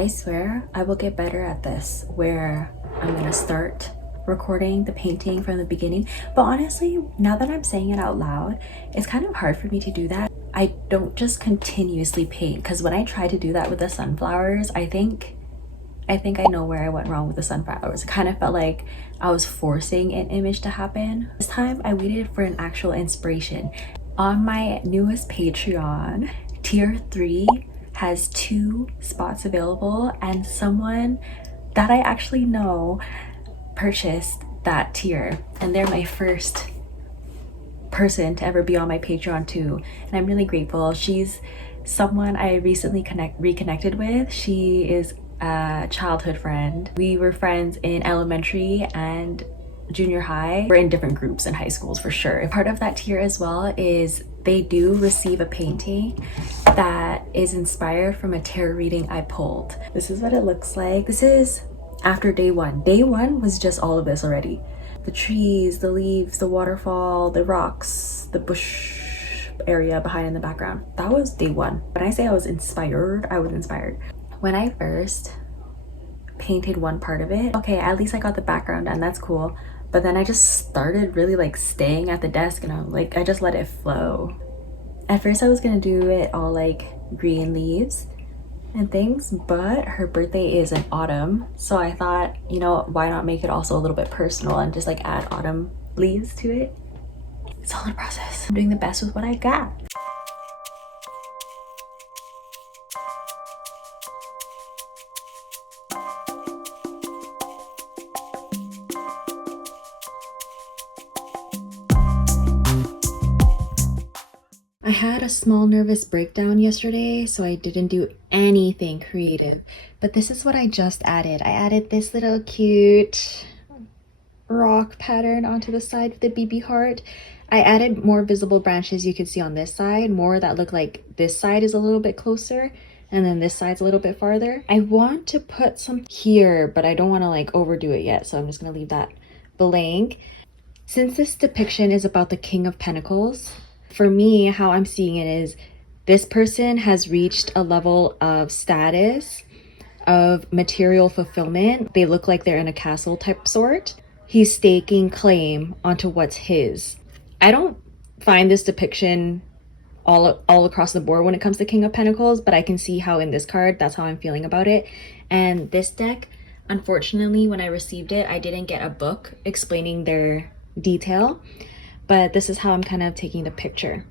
I swear I will get better at this, where I'm gonna start recording the painting from the beginning. But honestly, now that I'm saying it out loud, it's kind of hard for me to do that. I don't just continuously paint, because when I try to do that with the sunflowers, I think I know where I went wrong with the sunflowers. It kind of felt like I was forcing an image to happen. This time I waited for an actual inspiration. On my newest Patreon, tier 3 has 2 spots available, and someone that I actually know purchased that tier, and they're my first person to ever be on my Patreon too, and I'm really grateful. She's someone I recently reconnected with. She is a childhood friend. We were friends in elementary and junior high. We're in different groups in high schools for sure. Part of that tier as well is they do receive a painting that is inspired from a tarot reading I pulled. This is what it looks like. This is after day 1. Day 1 was just all of this already. The trees, the leaves, the waterfall, the rocks, the bush area behind in the background. That was day 1. When I say I was inspired, I was inspired. When I first painted one part of it, okay, at least I got the background and that's cool. But then I just started really like staying at the desk, and I just let it flow. At first I was gonna do it all like green leaves and things, but her birthday is in autumn, so I thought, you know, why not make it also a little bit personal and just like add autumn leaves to it. It's all in process. I'm doing the best with what I got. I had a small nervous breakdown yesterday, so I didn't do anything creative. But this is what I just added. I added this little cute rock pattern onto the side with the BB heart. I added more visible branches you can see on this side, more that look like this side is a little bit closer, and then this side's a little bit farther. I want to put some here, but I don't want to like overdo it yet, so I'm just gonna leave that blank. Since this depiction is about the King of Pentacles, for me, how I'm seeing it is this person has reached a level of status, of material fulfillment. They look like they're in a castle type sort. He's staking claim onto what's his. I don't find this depiction all across the board when it comes to King of Pentacles, but I can see how in this card, that's how I'm feeling about it. And this deck, unfortunately, when I received it, I didn't get a book explaining their detail. But this is how I'm kind of taking the picture.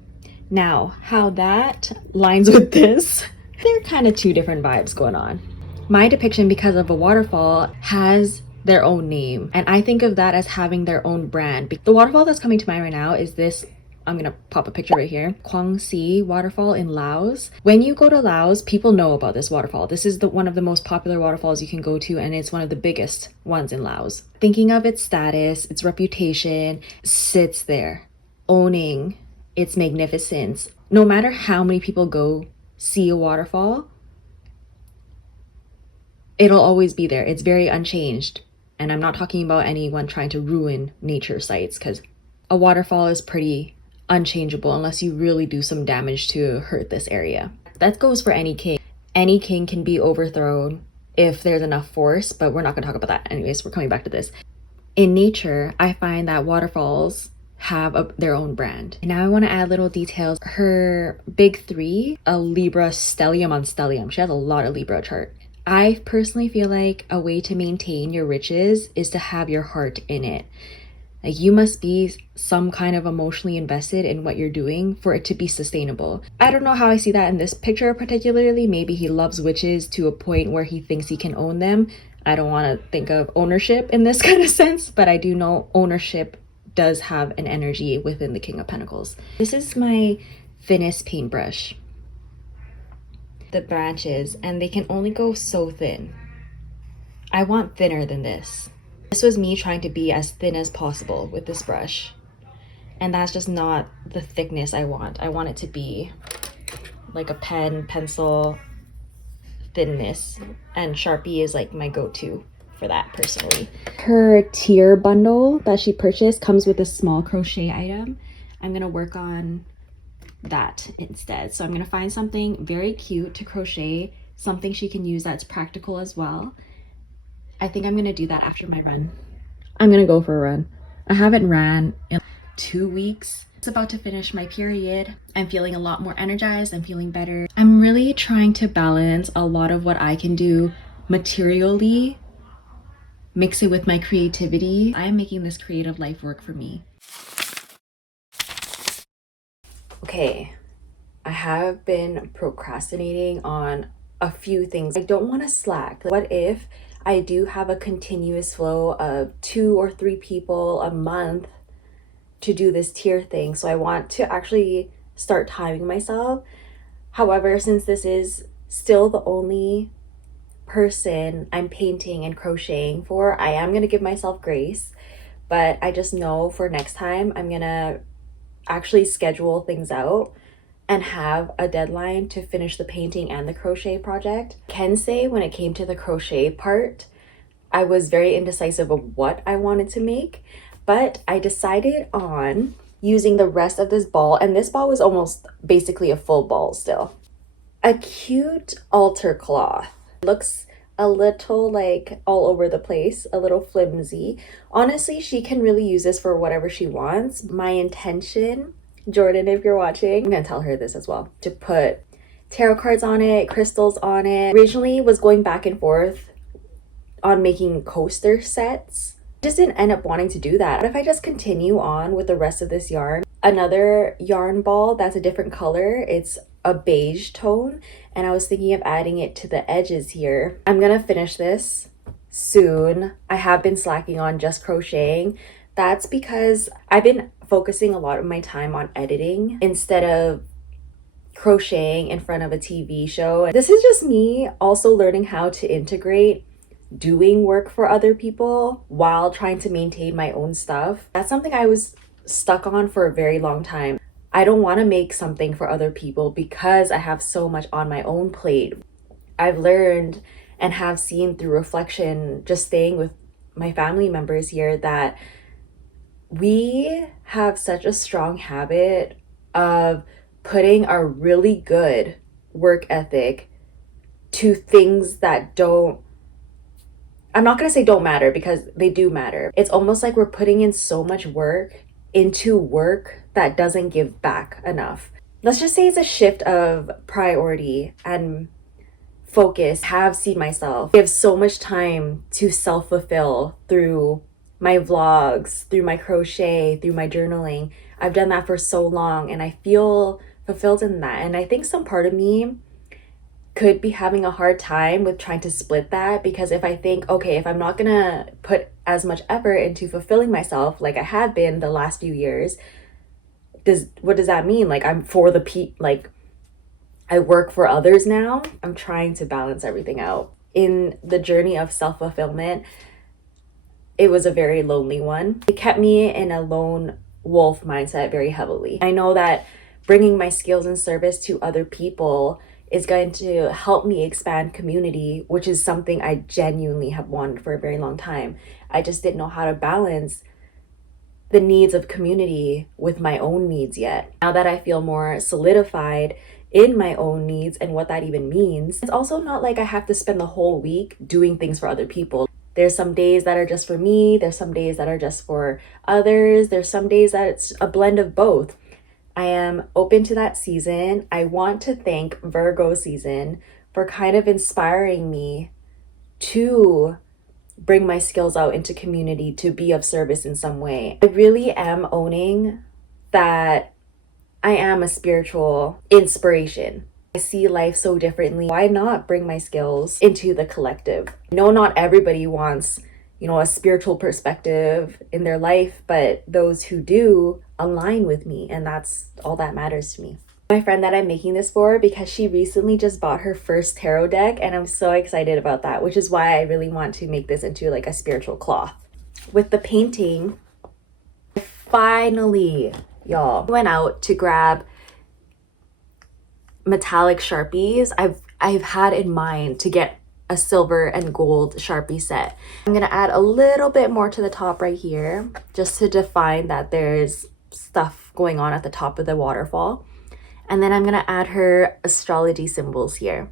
Now, how that lines with this, they're kind of 2 different vibes going on. My depiction, because of a waterfall, has their own name, and I think of that as having their own brand. The waterfall that's coming to mind right now is this, I'm gonna pop a picture right here, Quang Si waterfall in Laos. When you go to Laos, people know about this waterfall. This is one of the most popular waterfalls you can go to, and it's one of the biggest ones in Laos. Thinking of its status, its reputation, sits there, owning its magnificence. No matter how many people go see a waterfall, it'll always be there. It's very unchanged. And I'm not talking about anyone trying to ruin nature sites, because a waterfall is pretty unchangeable unless you really do some damage to hurt this area. That goes for any king. Any king can be overthrown if there's enough force, but we're not going to talk about that. Anyways, we're coming back to this. In nature, I find that waterfalls have their own brand. And now I want to add little details. Her big 3, a Libra stellium on stellium. She has a lot of Libra chart. I personally feel like a way to maintain your riches is to have your heart in it. Like, you must be some kind of emotionally invested in what you're doing for it to be sustainable. I don't know how I see that in this picture particularly. Maybe he loves witches to a point where he thinks he can own them. I don't want to think of ownership in this kind of sense, but I do know ownership does have an energy within the King of Pentacles. This is my thinnest paintbrush. The branches, and they can only go so thin. I want thinner than this. This was me trying to be as thin as possible with this brush, and that's just not the thickness I want. I want it to be like a pencil thinness, and Sharpie is like my go-to for that personally. Her tier bundle that she purchased comes with a small crochet item. I'm gonna work on that instead. So I'm gonna find something very cute to crochet something she can use that's practical as well. I think I'm gonna do that after my run. I'm gonna go for a run. I haven't ran in 2 weeks. It's about to finish my period. I'm feeling a lot more energized. I'm feeling better. I'm really trying to balance a lot of what I can do materially, mix it with my creativity. I'm making this creative life work for me. Okay, I have been procrastinating on a few things. I don't want to slack. What if I do have a continuous flow of 2 or 3 people a month to do this tier thing? So I want to actually start timing myself. However, since this is still the only person I'm painting and crocheting for, I am going to give myself grace. But I just know for next time, I'm going to actually schedule things out and have a deadline to finish the painting and the crochet project. I can say when it came to the crochet part, I was very indecisive of what I wanted to make, but I decided on using the rest of this ball, and this ball was almost basically a full ball still. A cute altar cloth. Looks a little like all over the place, a little flimsy. Honestly, she can really use this for whatever she wants. My intention, Jordan, if you're watching, I'm gonna tell her this as well, to put tarot cards on it, crystals on it. Originally was going back and forth on making coaster sets. Just didn't end up wanting to do that. What if I just continue on with the rest of this yarn? Another yarn ball that's a different color. It's a beige tone, and I was thinking of adding it to the edges here. I'm gonna finish this soon. I have been slacking on just crocheting. That's because I've been focusing a lot of my time on editing instead of crocheting in front of a TV show. This is just me also learning how to integrate doing work for other people while trying to maintain my own stuff. That's something I was stuck on for a very long time. I don't want to make something for other people because I have so much on my own plate. I've learned and have seen through reflection, just staying with my family members here, that we have such a strong habit of putting our really good work ethic to things that don't, I'm not going to say don't matter, because they do matter. It's almost like we're putting in so much work into work that doesn't give back enough. Let's just say it's a shift of priority and focus. Have seen myself give so much time to self-fulfill through my vlogs, through my crochet, through my journaling. I've done that for so long and I feel fulfilled in that. And I think some part of me could be having a hard time with trying to split that, because if I think, okay, if I'm not gonna put as much effort into fulfilling myself like I have been the last few years, what does that mean? Like I'm for the like I work for others now? I'm trying to balance everything out. In the journey of self-fulfillment, it was a very lonely one. It kept me in a lone wolf mindset very heavily. I know that bringing my skills and service to other people is going to help me expand community, which is something I genuinely have wanted for a very long time. I just didn't know how to balance the needs of community with my own needs yet. Now that I feel more solidified in my own needs and what that even means, it's also not like I have to spend the whole week doing things for other people. There's some days that are just for me. There's some days that are just for others. There's some days that it's a blend of both. I am open to that season. I want to thank Virgo season for kind of inspiring me to bring my skills out into community, to be of service in some way. I really am owning that I am a spiritual inspiration. I see life so differently. Why not bring my skills into the collective? I know not everybody wants, a spiritual perspective in their life, but those who do align with me, and that's all that matters to me. My friend that I'm making this for, because she recently just bought her first tarot deck, and I'm so excited about that, which is why I really want to make this into like a spiritual cloth. With the painting, finally, y'all, went out to grab metallic Sharpies. I've had in mind to get a silver and gold Sharpie set. I'm gonna add a little bit more to the top right here, just to define that there's stuff going on at the top of the waterfall. And then I'm gonna add her astrology symbols here.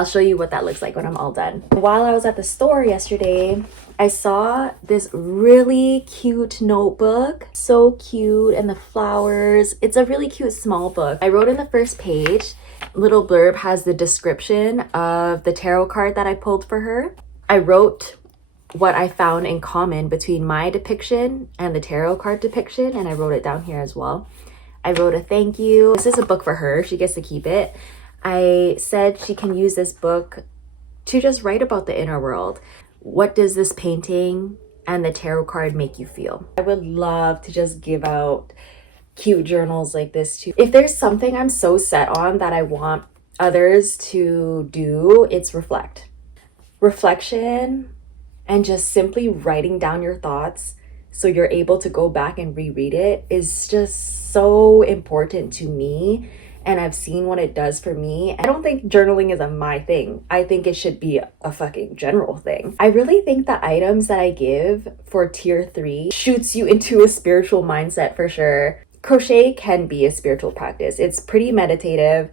I'll show you what that looks like when I'm all done. While I was at the store yesterday, I saw this really cute notebook. So cute, and the flowers. It's a really cute small book. I wrote in the first page, little blurb has the description of the tarot card that I pulled for her. I wrote what I found in common between my depiction and the tarot card depiction, and I wrote it down here as well. I wrote a thank you. This is a book for her. She gets to keep it. I said she can use this book to just write about the inner world. What does this painting and the tarot card make you feel? I would love to just give out cute journals like this too. If there's something I'm so set on that I want others to do, it's reflect. Reflection and just simply writing down your thoughts so you're able to go back and reread it is just so important to me. And I've seen what it does for me. I don't think journaling is a my thing. I think it should be a fucking general thing. I really think the items that I give for tier 3 shoots you into a spiritual mindset for sure. Crochet can be a spiritual practice. It's pretty meditative.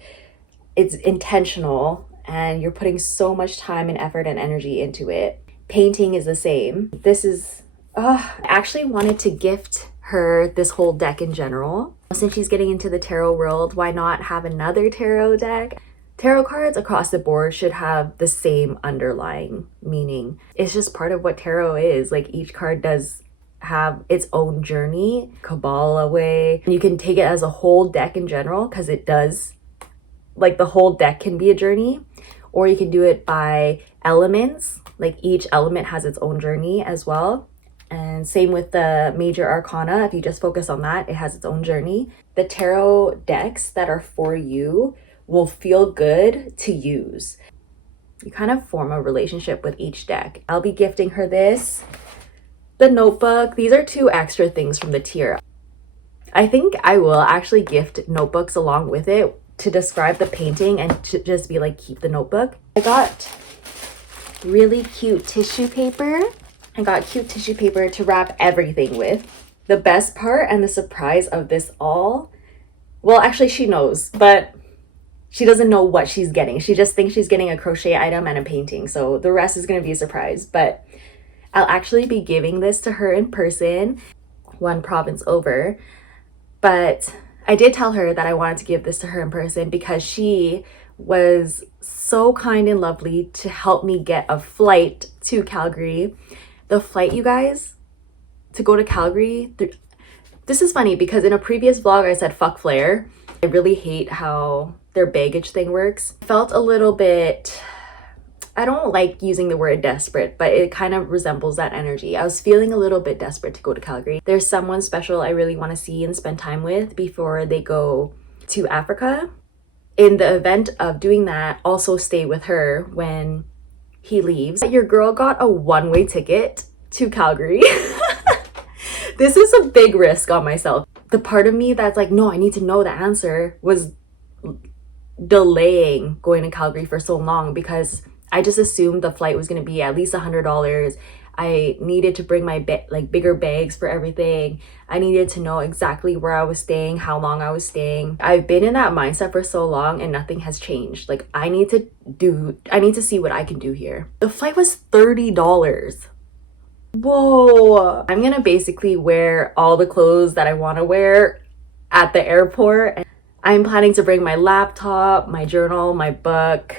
It's intentional. And you're putting so much time and effort and energy into it. Painting is the same. This is, I actually wanted to gift her this whole deck in general. Since she's getting into the tarot world, why not have another tarot deck? Tarot cards across the board should have the same underlying meaning. It's just part of what tarot is. Like, each card does have its own journey, Kabbalah way. You can take it as a whole deck in general, because it does. Like, the whole deck can be a journey. Or you can do it by elements. Like, each element has its own journey as well. And same with the major arcana. If you just focus on that, it has its own journey. The tarot decks that are for you will feel good to use. You kind of form a relationship with each deck. I'll be gifting her this, the notebook. These are 2 extra things from the tier. I think I will actually gift notebooks along with it to describe the painting and to just be like, keep the notebook. I got really cute tissue paper. I got cute tissue paper to wrap everything with. The best part and the surprise of this all, well, actually she knows, but she doesn't know what she's getting. She just thinks she's getting a crochet item and a painting. So the rest is going to be a surprise, but I'll actually be giving this to her in person, one province over. But I did tell her that I wanted to give this to her in person because she was so kind and lovely to help me get a flight to Calgary. The flight, you guys, to go to Calgary, this is funny because in a previous vlog I said fuck Flair. I really hate how their baggage thing works. Felt a little bit, I don't like using the word desperate, but it kind of resembles that energy. I was feeling a little bit desperate to go to Calgary. There's someone special I really want to see and spend time with before they go to Africa. In the event of doing that, also stay with her when he leaves. Your girl got a one-way ticket to Calgary. This is a big risk on myself. The part of me that's like, no, I need to know the answer was delaying going to Calgary for so long because I just assumed the flight was going to be at least $100. I needed to bring my bigger bags for everything. I needed to know exactly where I was staying, how long I was staying. I've been in that mindset for so long and nothing has changed. Like, I need to see what I can do here. The flight was $30. Whoa. I'm gonna basically wear all the clothes that I want to wear at the airport. I'm planning to bring my laptop, my journal, my book.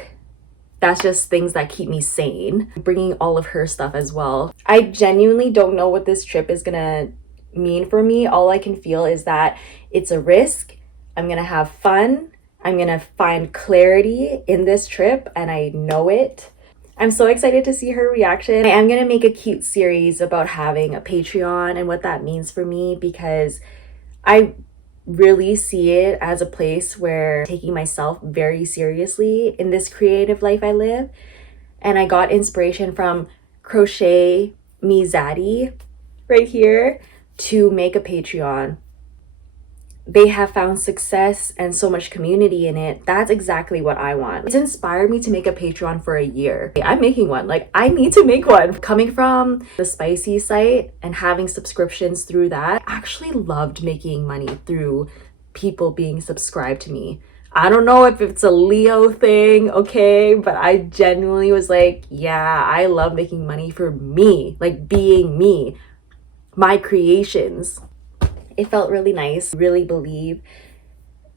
That's just things that keep me sane. Bringing all of her stuff as well. I genuinely don't know what this trip is gonna mean for me. All I can feel is that it's a risk. I'm gonna have fun. I'm gonna find clarity in this trip, and I know it. I'm so excited to see her reaction. I am gonna make a cute series about having a Patreon and what that means for me, because I really see it as a place where I'm taking myself very seriously in this creative life I live. And I got inspiration from Crochet Me Zaddy right here to make a Patreon. They have found success and so much community in it. That's exactly what I want. It's inspired me to make a Patreon for a year. I'm making one. Like, I need to make one. Coming from the Spicy site and having subscriptions through that, I actually loved making money through people being subscribed to me. I don't know if it's a Leo thing, okay? But I genuinely was like, yeah, I love making money for me, like being me, my creations. It felt really nice. Really believe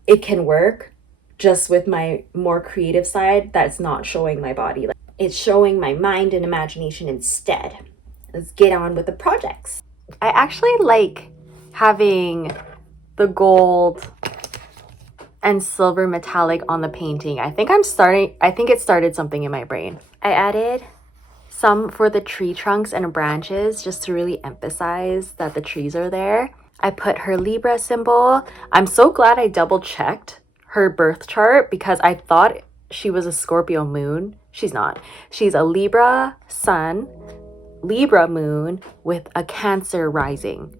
it can work just with my more creative side that's not showing my body. Like, it's showing my mind and imagination instead. Let's get on with the projects. I actually like having the gold and silver metallic on the painting. I think it started something in my brain. I added some for the tree trunks and branches just to really emphasize that the trees are there. I put her Libra symbol. I'm so glad I double checked her birth chart because I thought she was a Scorpio moon. She's not. She's a Libra sun, Libra moon with a Cancer rising.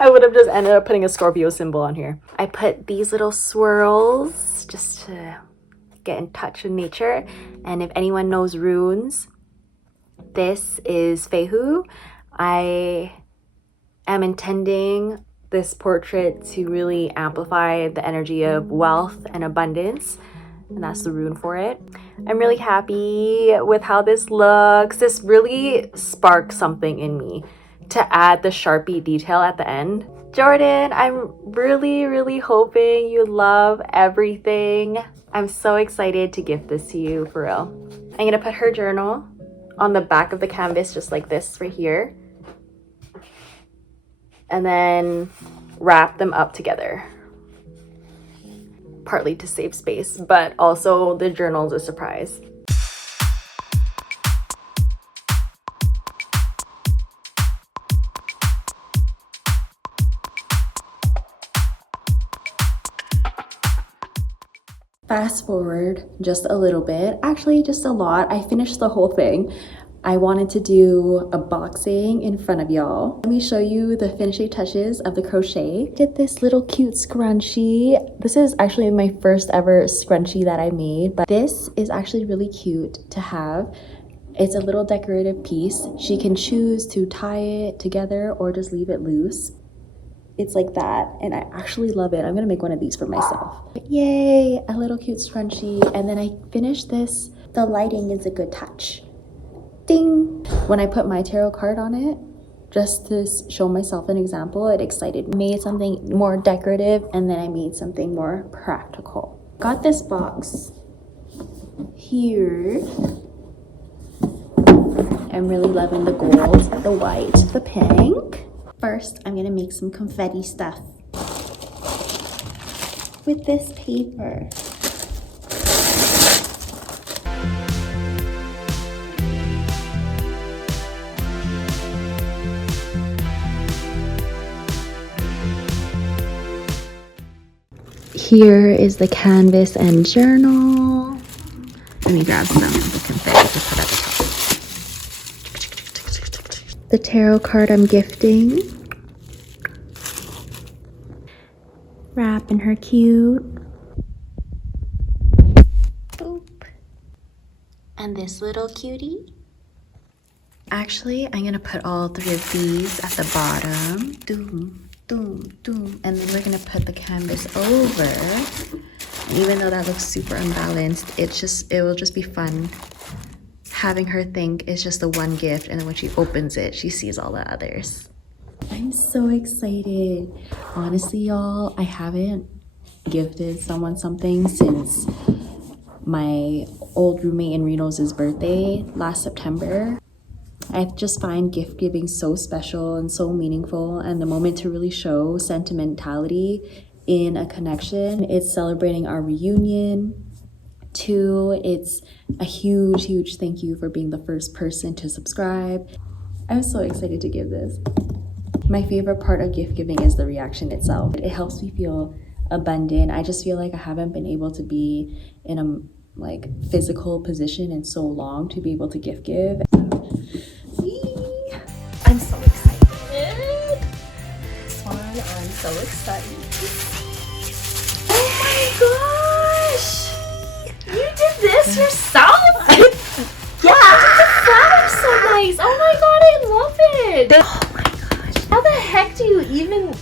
I would have just ended up putting a Scorpio symbol on here. I put these little swirls just to get in touch with nature. And if anyone knows runes, this is Fehu. I am intending this portrait to really amplify the energy of wealth and abundance, and that's the rune for it. I'm really happy with how this looks. This really sparked something in me to add the Sharpie detail at the end. Jordan, I'm really hoping you love everything. I'm so excited to gift this to you, for real. I'm gonna put her journal on the back of the canvas just like this right here, and then wrap them up together, partly to save space, but also the journal's a surprise. Fast forward just a little bit, actually just a lot. I finished the whole thing. I wanted to do a boxing in front of y'all. Let me show you the finishing touches of the crochet. Did this little cute scrunchie. This is actually my first ever scrunchie that I made, but this is actually really cute to have. It's a little decorative piece. She can choose to tie it together or just leave it loose. It's like that, and I actually love it. I'm gonna make one of these for myself. Yay, a little cute scrunchie. And then I finished this. The lighting is a good touch. Ding! When I put my tarot card on it, just to show myself an example, it excited me. Made something more decorative, and then I made something more practical. Got this box here. I'm really loving the gold, the white, the pink. First, I'm gonna make some confetti stuff with this paper. Here is the canvas and journal. Let me grab some of the confetti to put at the top. The tarot card I'm gifting. Wrapping her cute. Boop. And this little cutie. Actually, I'm gonna put all three of these at the bottom. Doom, doom, doom. And then we're gonna put the canvas over. And even though that looks super unbalanced, it will just be fun having her think it's just the one gift, and then when she opens it, she sees all the others. I'm so excited. Honestly, y'all, I haven't gifted someone something since my old roommate in Reno's birthday last September. I just find gift giving so special and so meaningful, and the moment to really show sentimentality in a connection. It's celebrating our reunion. 2, it's a huge thank you for being the first person to subscribe. I'm so excited to give this. My favorite part of gift giving is the reaction itself. It helps me feel abundant. I just feel like I haven't been able to be in a physical position in so long to be able to gift give. I'm so excited. This one, I'm so excited. Oh my gosh! You did this yourself? Yeah! The flowers so nice. Oh my god, I love it. Oh my gosh. How the heck do you even...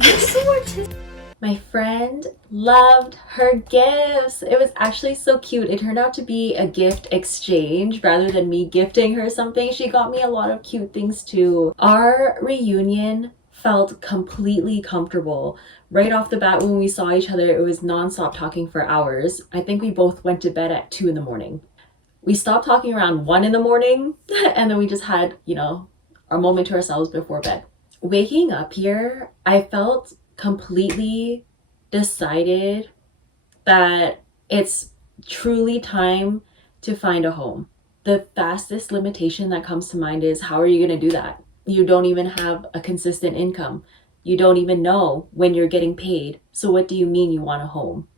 You're so artistic. My friend loved her gifts. It was actually so cute. It turned out to be a gift exchange rather than me gifting her something. She got me a lot of cute things too. Our reunion felt completely comfortable. Right off the bat when we saw each other, it was nonstop talking for hours. I think we both went to bed at 2 in the morning. We stopped talking around 1 in the morning and then we just had, our moment to ourselves before bed. Waking up here, I felt completely decided that it's truly time to find a home. The fastest limitation that comes to mind is, how are you going to do that? You don't even have a consistent income. You don't even know when you're getting paid. So what do you mean you want a home?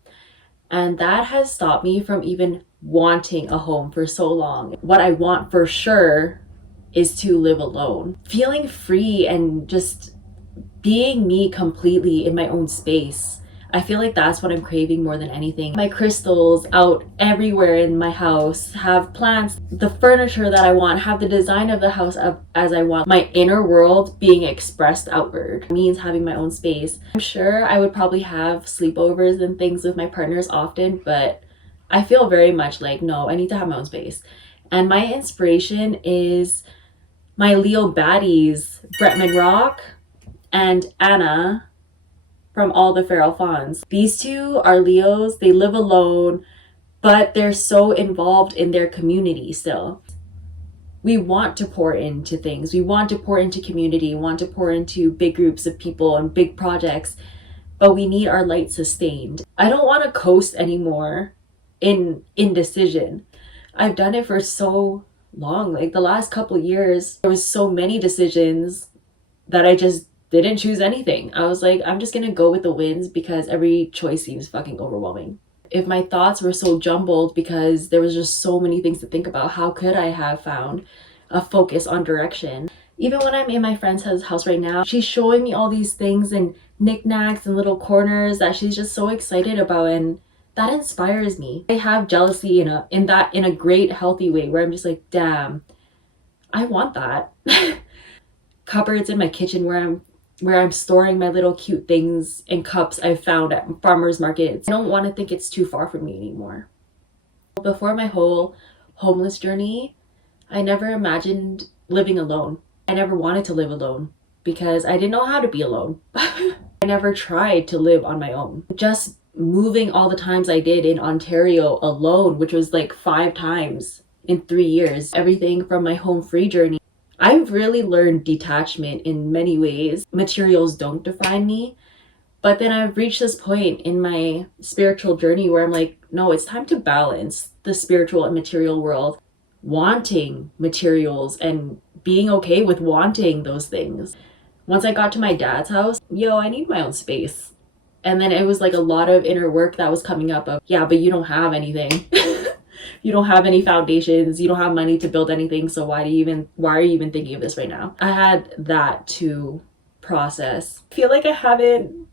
And that has stopped me from even wanting a home for so long. What I want for sure is to live alone. Feeling free and just being me completely in my own space. I feel like that's what I'm craving more than anything. My crystals out everywhere in my house, have plants, the furniture that I want, have the design of the house as I want. My inner world being expressed outward means having my own space. I'm sure I would probably have sleepovers and things with my partners often, but I feel very much like, no, I need to have my own space. And my inspiration is my Leo baddies, Bretman Rock and Anna from all the Feral Fawns. These two are Leos. They live alone, but they're so involved in their community still. We want to pour into things. We want to pour into community, want to pour into big groups of people and big projects, but we need our light sustained. I don't want to coast anymore in indecision. I've done it for so long. Like the last couple years, there was so many decisions that I just didn't choose anything. I was like, I'm just gonna go with the winds because every choice seems fucking overwhelming. If my thoughts were so jumbled because there was just so many things to think about, how could I have found a focus on direction? Even when I'm in my friend's house right now, she's showing me all these things and knickknacks and little corners that she's just so excited about, and that inspires me. I have jealousy in a great healthy way where I'm just like, damn, I want that. Cupboards in my kitchen where I'm storing my little cute things and cups I found at farmers markets. I don't want to think it's too far from me anymore. Before my whole homeless journey, I never imagined living alone. I never wanted to live alone because I didn't know how to be alone. I never tried to live on my own. Just moving all the times I did in Ontario alone, which was like 5 times in 3 years, everything from my home free journey. I've really learned detachment in many ways. Materials don't define me, but then I've reached this point in my spiritual journey where I'm like, no, it's time to balance the spiritual and material world. Wanting materials and being okay with wanting those things. Once I got to my dad's house, I need my own space. And then it was like a lot of inner work that was coming up of, yeah, but you don't have anything. You don't have any foundations, you don't have money to build anything, so why are you even thinking of this right now? I had that to process. I feel like I haven't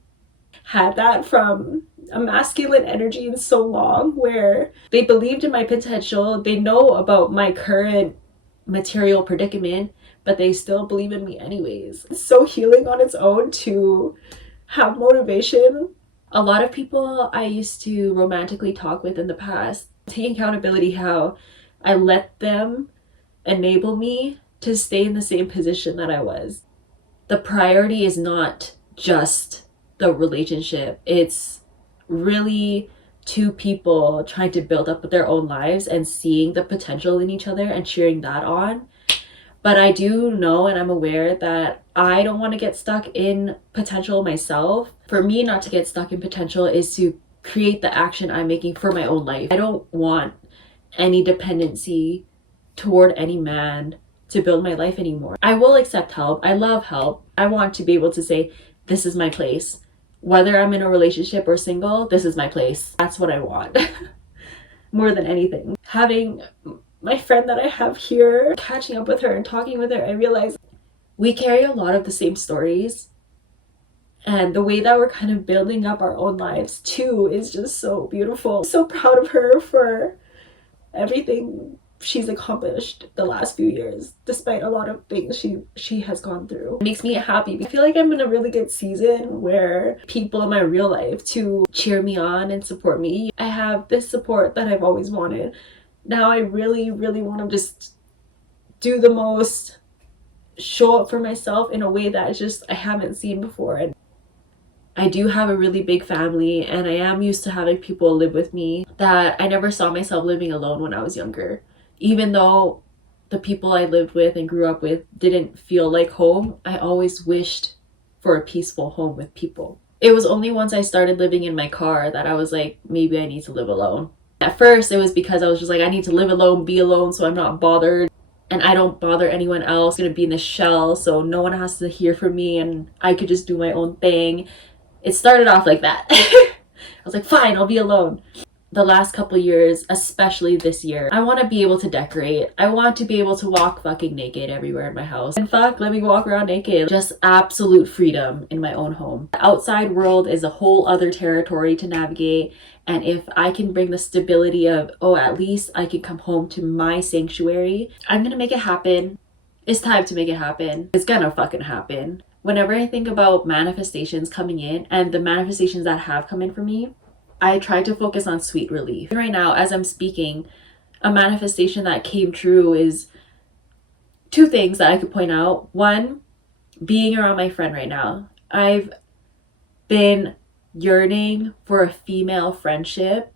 had that from a masculine energy in so long, where they believed in my potential, they know about my current material predicament, but they still believe in me anyways. It's so healing on its own to have motivation. A lot of people I used to romantically talk with in the past, taking accountability how I let them enable me to stay in the same position that I was. The priority is not just the relationship. It's really 2 people trying to build up their own lives and seeing the potential in each other and cheering that on. But I do know and I'm aware that I don't want to get stuck in potential myself. For me not to get stuck in potential is to create the action I'm making for my own life. I don't want any dependency toward any man to build my life anymore. I will accept help. I love help. I want to be able to say, this is my place. Whether I'm in a relationship or single, this is my place. That's what I want. More than anything. Having my friend that I have here, catching up with her and talking with her, I realized we carry a lot of the same stories. And the way that we're kind of building up our own lives too is just so beautiful. I'm so proud of her for everything she's accomplished the last few years, despite a lot of things she has gone through. It makes me happy. I feel like I'm in a really good season where people in my real life to cheer me on and support me. I have this support that I've always wanted. Now I really want to just do the most, show up for myself in a way that just I haven't seen before. And I do have a really big family, and I am used to having people live with me, that I never saw myself living alone when I was younger. Even though the people I lived with and grew up with didn't feel like home, I always wished for a peaceful home with people. It was only once I started living in my car that I was like, maybe I need to live alone. At first, it was because I was just like, I need to live alone, be alone, so I'm not bothered. And I don't bother anyone else. I'm gonna be in this shell, so no one has to hear from me, and I could just do my own thing. It started off like that. I was like, fine, I'll be alone. The last couple years, especially this year, I want to be able to decorate. I want to be able to walk fucking naked everywhere in my house. And fuck, let me walk around naked. Just absolute freedom in my own home. The outside world is a whole other territory to navigate. And if I can bring the stability of, oh, at least I can come home to my sanctuary, I'm gonna make it happen. It's time to make it happen. It's gonna fucking happen. Whenever I think about manifestations coming in and the manifestations that have come in for me, I try to focus on sweet relief. Right now, as I'm speaking, a manifestation that came true is two things that I could point out. One, being around my friend right now. I've been yearning for a female friendship,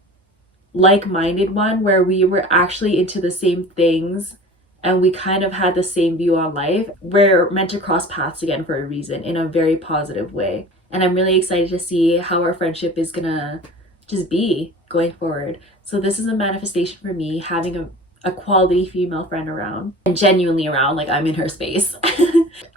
like-minded one, where we were actually into the same things and we kind of had the same view on life. We're meant to cross paths again for a reason, in a very positive way. And I'm really excited to see how our friendship is gonna just be going forward. So this is a manifestation for me, having a quality female friend around, and genuinely around, like I'm in her space.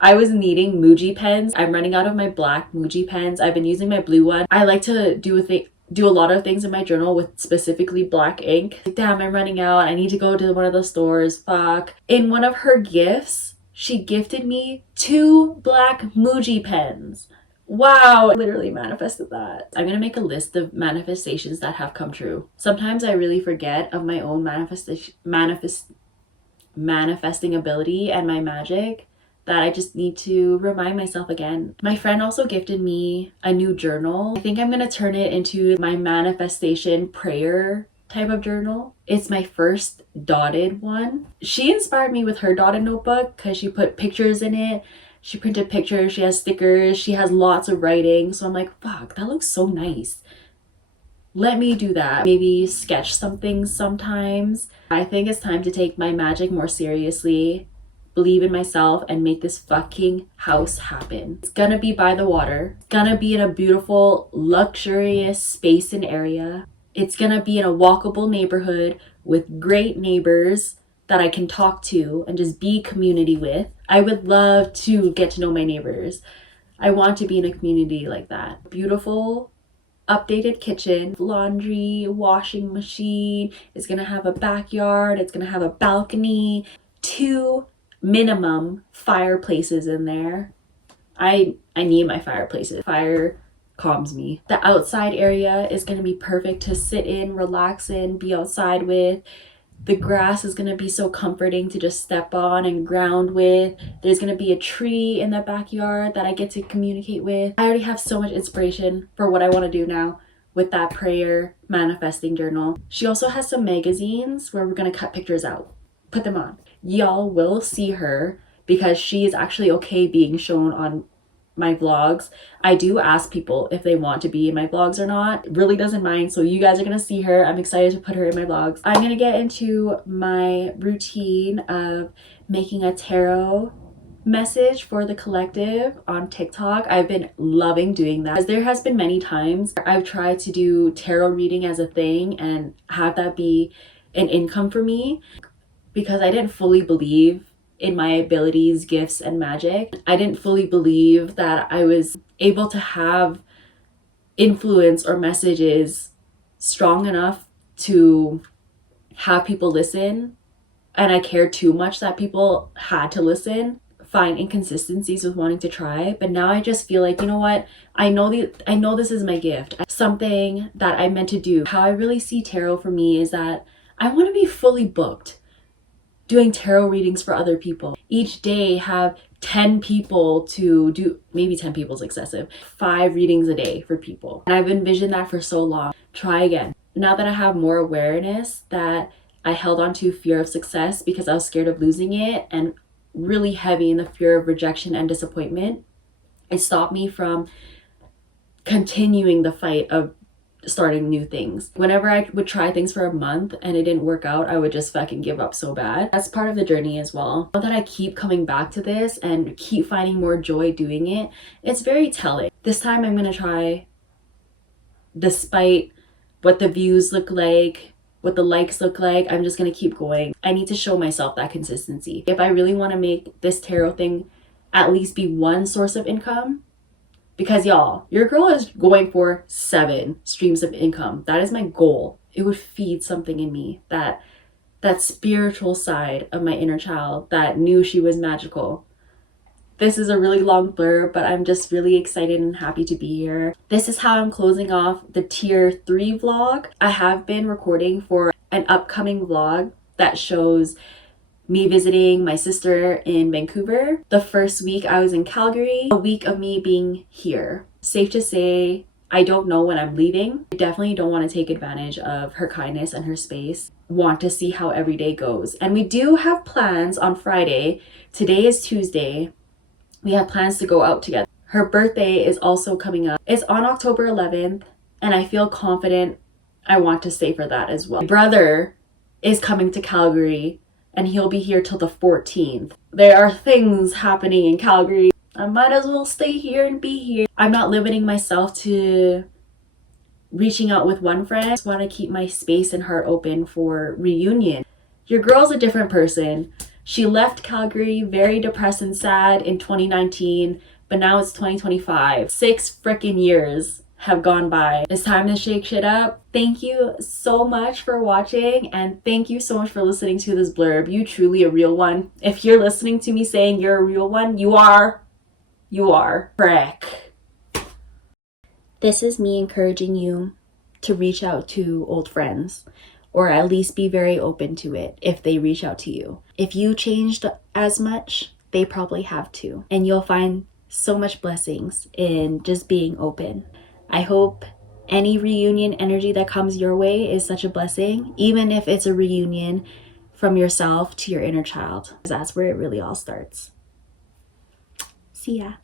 I was needing Muji pens. I'm running out of my black Muji pens. I've been using my blue one. I like to do a lot of things in my journal with specifically black ink. Like, damn, I'm running out. I need to go to one of the stores. Fuck. In one of her gifts, she gifted me 2 black Muji pens. Wow, I literally manifested that. I'm gonna make a list of manifestations that have come true. Sometimes I really forget of my own manifesting ability and my magic, that I just need to remind myself again. My friend also gifted me a new journal. I think I'm gonna turn it into my manifestation prayer type of journal. It's my first dotted one. She inspired me with her dotted notebook because she put pictures in it. She printed pictures, she has stickers, she has lots of writing. So I'm like, fuck, that looks so nice. Let me do that. Maybe sketch something sometimes. I think it's time to take my magic more seriously, believe in myself, and make this fucking house happen. It's gonna be by the water. It's gonna be in a beautiful, luxurious space and area. It's gonna be in a walkable neighborhood with great neighbors that I can talk to and just be community with. I would love to get to know my neighbors. I want to be in a community like that. Beautiful, updated kitchen, laundry, washing machine. It's gonna have a backyard. It's gonna have a balcony, 2 minimum fireplaces in there. I need my fireplaces. Fire calms me. The outside area is gonna be perfect to sit in, relax in, be outside with. The grass is going to be so comforting to just step on and ground with. There's going to be a tree in the backyard that I get to communicate with. I already have so much inspiration for what I want to do now with that prayer manifesting journal. She also has some magazines where we're going to cut pictures out, put them on. Y'all will see her because she is actually okay being shown on my vlogs. I do ask people if they want to be in my vlogs or not. Really doesn't mind, so you guys are gonna see her. I'm excited to put her in my vlogs. I'm gonna get into my routine of making a tarot message for the collective on TikTok. I've been loving doing that, as there has been many times I've tried to do tarot reading as a thing and have that be an income for me, because I didn't fully believe in my abilities, gifts, and magic. I didn't fully believe that I was able to have influence or messages strong enough to have people listen, and I cared too much that people had to listen. Find inconsistencies with wanting to try, but now I just feel like, you know what, I know this is my gift, something that I meant to do. How I really see tarot for me is that I want to be fully booked. doing tarot readings for other people. Each day have 10 people to do, maybe 10 people is excessive, 5 readings a day for people. And I've envisioned that for so long. Try again. Now that I have more awareness that I held on to fear of success because I was scared of losing it and really heavy in the fear of rejection and disappointment, it stopped me from continuing the fight of starting new things. Whenever I would try things for a month and it didn't work out, I would just fucking give up so bad. That's part of the journey as well. Now that I keep coming back to this and keep finding more joy doing it, it's very telling. This time I'm gonna try, despite what the views look like, what the likes look like, I'm just gonna keep going. I need to show myself that consistency. If I really want to make this tarot thing at least be one source of income, because y'all, your girl is going for 7 streams of income. That is my goal. It would feed something in me, that spiritual side of my inner child that knew she was magical. This is a really long blurb, but I'm just really excited and happy to be here. This is how I'm closing off the tier 3 vlog. I have been recording for an upcoming vlog that shows me visiting my sister in Vancouver. The first week I was in Calgary, a week of me being here. Safe to say, I don't know when I'm leaving. I definitely don't want to take advantage of her kindness and her space. Want to see how every day goes. And we do have plans on Friday. Today is Tuesday. We have plans to go out together. Her birthday is also coming up. It's on October 11th, and I feel confident I want to stay for that as well. My brother is coming to Calgary, and he'll be here till the 14th. There are things happening in Calgary. I might as well stay here and be here. I'm not limiting myself to reaching out with one friend. I just want to keep my space and heart open for reunion. Your girl's a different person. She left Calgary very depressed and sad in 2019, but now it's 2025. 6 freaking years have gone by. It's time to shake shit up. Thank you so much for watching, and thank you so much for listening to this blurb. You truly a real one. If you're listening to me saying you're a real one, you are. Frick. This is me encouraging you to reach out to old friends, or at least be very open to it if they reach out to you. If you changed as much, they probably have too. And you'll find so much blessings in just being open. I hope any reunion energy that comes your way is such a blessing, even if it's a reunion from yourself to your inner child, because that's where it really all starts. See ya.